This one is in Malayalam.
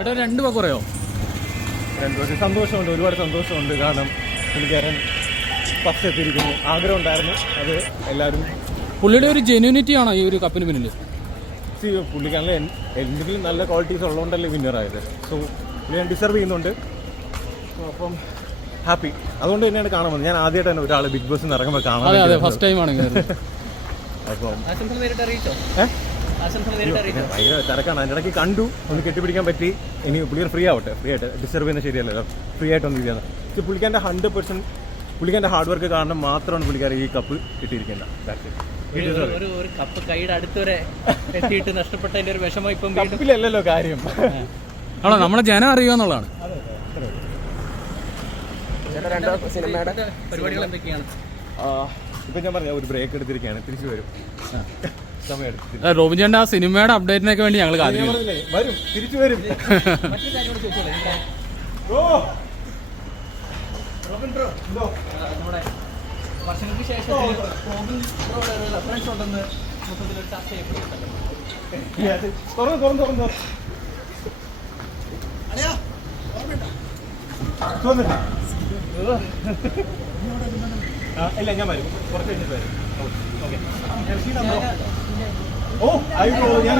എടാ 2 രൂപ കുറയോ? 2 രൂപ സന്തോഷമുണ്ട്, ഒരുപാട് സന്തോഷമുണ്ട്. കാരണം പുള്ളിക്കാരൻ ഫസ്റ്റ് എത്തിയിരിക്കുന്നു, ആഗ്രഹം ഉണ്ടായിരുന്നു. അത് എല്ലാവരും പുള്ളിയുടെ ഒരു ജെന്യൂനിറ്റി ആണോ ഈ ഒരു കപ്പിന് പിന്നിൽ? പുള്ളിക്കാരനെ എന്തെങ്കിലും നല്ല ക്വാളിറ്റീസ് ഉള്ളതുകൊണ്ടല്ലേ വിന്നറായത്. സോ പുള്ളി ഡിസർവ് ചെയ്യുന്നുണ്ട്. അപ്പം ഹാപ്പി. അതുകൊണ്ട് തന്നെയാണ് കാണാൻ വന്നത്. ഞാൻ ആദ്യമായിട്ട് തന്നെ ഒരാൾ ബിഗ് ബോസിൽ നിന്ന് ഇറങ്ങുമ്പോൾ കാണാൻ ഫസ്റ്റ് ടൈം ആണ്. അപ്പം ഭയങ്കര തിരക്കാണ്. അതിൻ്റെ ഇടയ്ക്ക് കണ്ടു, ഒന്ന് കെട്ടിപ്പിടിക്കാൻ പറ്റി. ഇനി പുള്ളിക്കാർ ഫ്രീ ആവട്ടെ, ഫ്രീ ആയിട്ട് ഡിസ്റ്റർബ് ചെയ്യുന്നത് ശരിയല്ലല്ലോ. ഫ്രീ ആയിട്ടൊന്നും ഇരിക്കുന്നത്. പക്ഷേ പുള്ളിക്കാരൻ്റെ 100% പുള്ളിക്കാരൻ്റെ ഹാർഡ് വർക്ക് കാരണം മാത്രമാണ് പുള്ളിക്കാരൻ ഈ കപ്പ് കിട്ടിയിരിക്കുന്നത്. ഒരു കപ്പ് കൈയുടെ അടുത്തുവരെ എത്തിയിട്ട് നഷ്ടപ്പെട്ടതിന്റെ ഒരു വിഷമം ഇപ്പം കപ്പിലല്ലല്ലോ കാര്യം. ആണോ, നമ്മളെ ജനം അറിയുക എന്നുള്ളതാണ്. സിനിമയുടെ പരിപാടികൾ എന്തൊക്കെയാണ്? ഇപ്പം ഞാൻ പറഞ്ഞ ഒരു ബ്രേക്ക് എടുത്തിരിക്കുകയാണ്, തിരിച്ചു വരും. റോബിൻ ചേട്ടൻ ആ സിനിമയുടെ അപ്ഡേറ്റിനൊക്കെ വേണ്ടി ഞങ്ങൾ വരും, തിരിച്ചു വരും. മറ്റൊരു കാര്യം കൂടെ ചോദിച്ചോളൂ. നമ്മുടെ വർഷങ്ങൾക്ക് ശേഷം റെഫറൻസ് ഉണ്ടെന്ന് മൊത്തത്തിലൊരു ചർച്ച ചെയ്യപ്പെടുന്നുണ്ട്. ഇല്ല, ഞാൻ വരും, കുറച്ച് കഴിഞ്ഞിട്ട് വരും. ഓ ആയിക്കോ, ഞാൻ